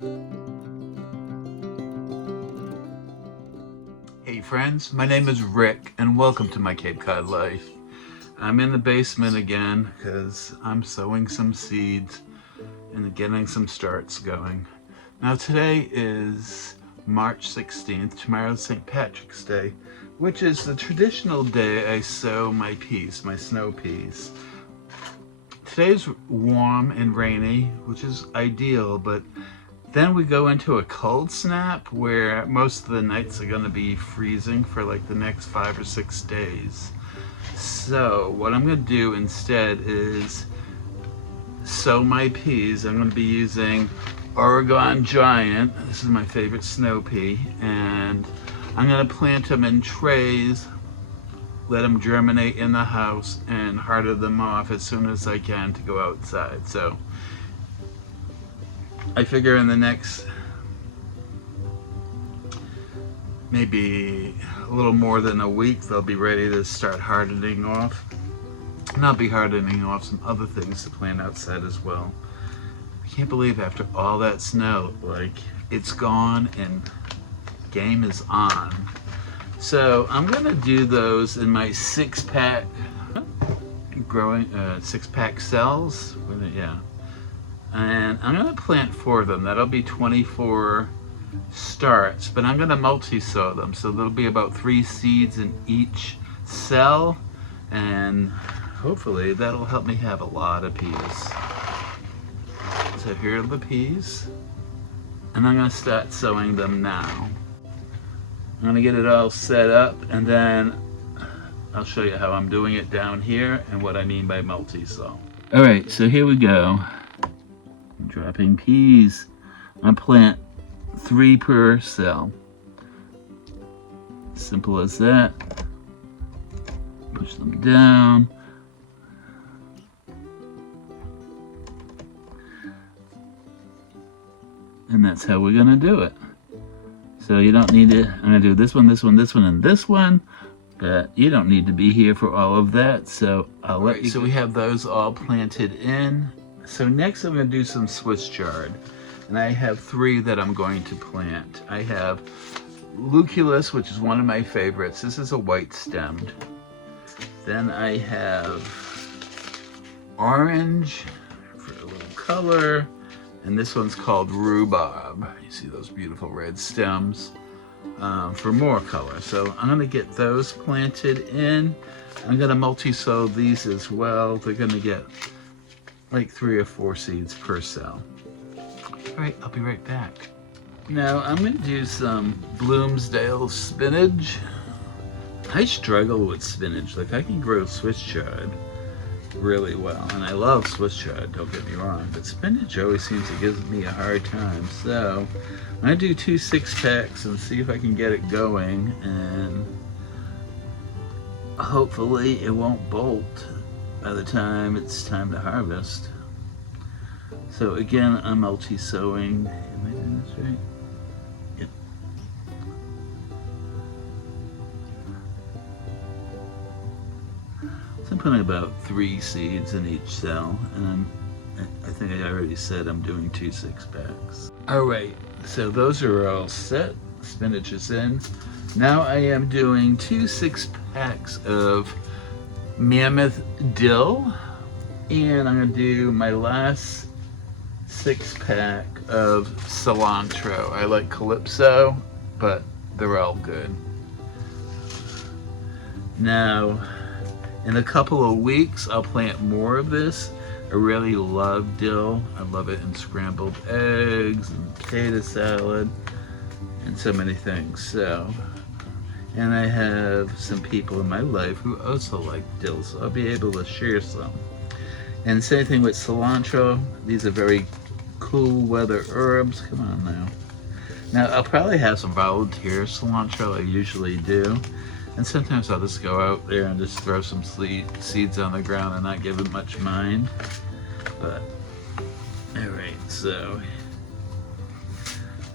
Hey friends, my name is Rick and welcome to my Cape Cod life. I'm in the basement again because I'm sowing some seeds and getting some starts going. Now today is March 16th, tomorrow's St. Patrick's Day, which is the traditional day I sow my peas, my snow peas. Today's warm and rainy, which is ideal, but then we go into a cold snap where most of the nights are going to be freezing for like the next 5 or 6 days. So what I'm going to do instead is sow my peas. I'm going to be using Oregon Giant. This is my favorite snow pea, and I'm going to plant them in trays, let them germinate in the house, and harden them off as soon as I can to go outside. So I figure in the next maybe a little more than a week they'll be ready to start hardening off. And I'll be hardening off some other things to plant outside as well. I can't believe after all that snow, like, it's gone and game is on. So I'm gonna do those in my 6-pack growing 6-pack cells. Yeah. And I'm gonna plant 4 of them. That'll be 24 starts, but I'm gonna multi-sow them. So there'll be about 3 seeds in each cell, and hopefully that'll help me have a lot of peas. So here are the peas, and I'm gonna start sowing them now. I'm gonna get it all set up, and then I'll show you how I'm doing it down here and what I mean by multi-sow. All right, so here we go. I'm dropping peas. I plant 3 per cell. Simple as that. Push them down. And that's how we're gonna do it. So you don't need to, I'm gonna do this one, this one, this one, and this one, but you don't need to be here for all of that, so I'll let you. So we have those all planted in. So next I'm gonna do some Swiss chard, and I have 3 that I'm going to plant. I have Lucullus, which is one of my favorites. This is a white stemmed. Then I have orange for a little color. And this one's called rhubarb. You see those beautiful red stems for more color. So I'm gonna get those planted in. I'm gonna multi-sow these as well. They're gonna get like 3 or 4 seeds per cell. All right, I'll be right back. Now I'm gonna do some Bloomsdale spinach. I struggle with spinach. Like, I can grow Swiss chard really well, and I love Swiss chard, don't get me wrong, but spinach always seems to give me a hard time. So I'm gonna do 2 6-packs and see if I can get it going, and hopefully it won't bolt by the time it's time to harvest. So again, I'm multi-sowing. Am I doing this right? Yep. I'm putting about 3 seeds in each cell, and I think I already said I'm doing 2 6-packs. All right, so those are all set. Spinach is in. Now I am doing 2 6-packs of Mammoth dill, and I'm gonna do my last 6-pack of cilantro. I like Calypso, but they're all good. Now, in a couple of weeks, I'll plant more of this. I really love dill. I love it in scrambled eggs and potato salad and so many things. So, and I have some people in my life who also like dill, so I'll be able to share some. And same thing with cilantro. These are very cool weather herbs. Come on now. Now, I'll probably have some volunteer cilantro. I usually do. And sometimes I'll just go out there and just throw some seeds on the ground and not give it much mind. But, alright, so.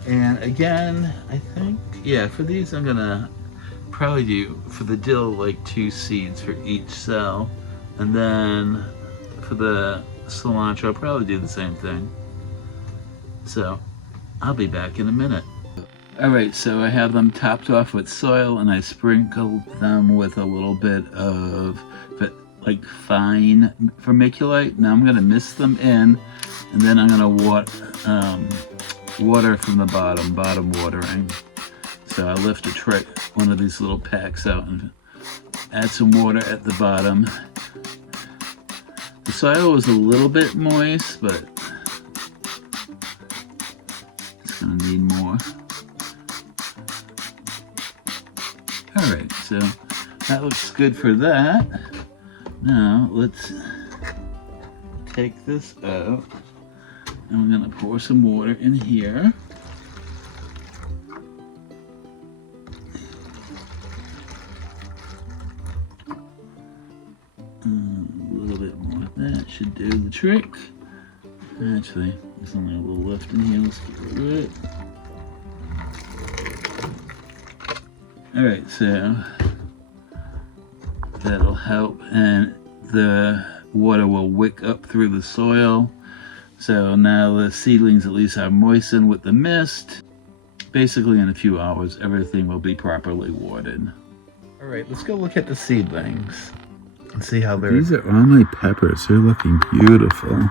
And again, I think, yeah, for these I'm gonna probably do, for the dill, like 2 seeds for each cell. And then for the cilantro, I'll probably do the same thing. So, I'll be back in a minute. Alright, so I have them topped off with soil and I sprinkled them with a little bit of like fine vermiculite. Now I'm going to mist them in, and then I'm going to water from the bottom watering. So I lift a tray, one of these little packs out and add some water at the bottom. The soil was a little bit moist, but it's going to need more. Alright, so that looks good for that. Now let's take this out. I'm going to pour some water in here. A little bit more of that should do the trick. Actually, there's only a little left in here. Let's get rid of it. Alright, so that'll help, and the water will wick up through the soil. So now the seedlings at least are moistened with the mist. Basically in a few hours everything will be properly watered. Alright, let's go look at the seedlings and see how they're... These are all my peppers. They're looking beautiful.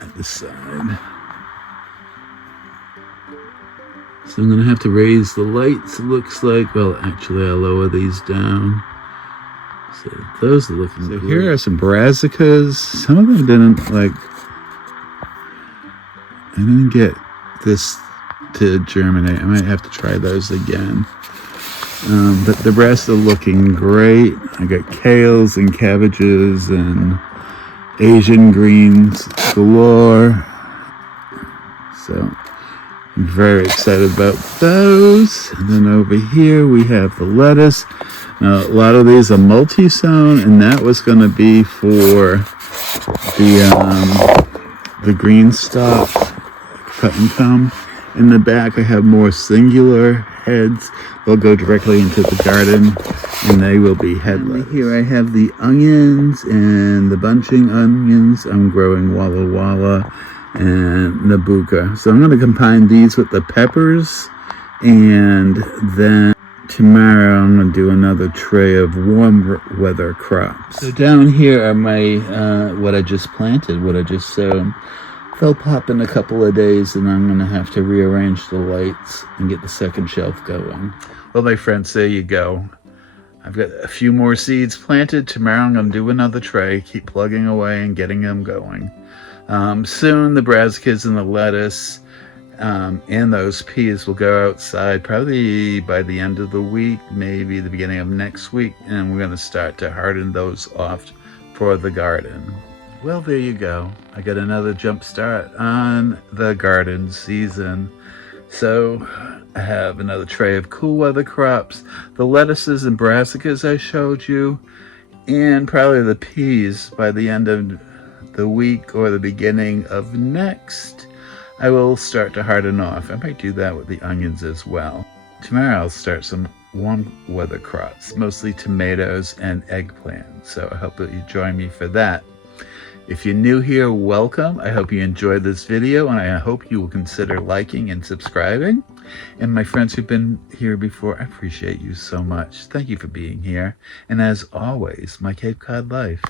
At the side. So I'm going to have to raise the lights, it looks like. Well, actually, I'll lower these down. So those are looking good. Here are some brassicas. Some of them didn't, like... I didn't get this to germinate. I might have to try those again. But the brassicas are looking great. I got kales and cabbages and Asian greens galore. So... I'm very excited about those. And then over here we have the lettuce. Now a lot of these are multi-sown, and that was going to be for the green stalk cut and come. In the back I have more singular heads. They'll go directly into the garden and they will be headless. Here I have the onions and the bunching onions. I'm growing Walla Walla and Nabuka. So I'm going to combine these with the peppers, and then tomorrow I'm going to do another tray of warm weather crops. So down here are my what I just planted, what I just sowed. They'll pop in a couple of days, and I'm going to have to rearrange the lights and get the second shelf going. Well, my friends, there you go. I've got a few more seeds planted. Tomorrow I'm going to do another tray, keep plugging away and getting them going. Soon the brassicas and the lettuce and those peas will go outside probably by the end of the week, maybe the beginning of next week, and we're going to start to harden those off for the garden. Well, there you go. I got another jump start on the garden season. So I have another tray of cool weather crops, the lettuces and brassicas I showed you, and probably the peas by the end of the week or the beginning of next. I will start to harden off. I might do that with the onions as well. Tomorrow I'll start some warm weather crops, mostly tomatoes and eggplant. So I hope that you join me for that. If you're new here, welcome. I hope you enjoyed this video, and I hope you will consider liking and subscribing. And my friends who've been here before, I appreciate you so much. Thank you for being here. And as always, my Cape Cod life.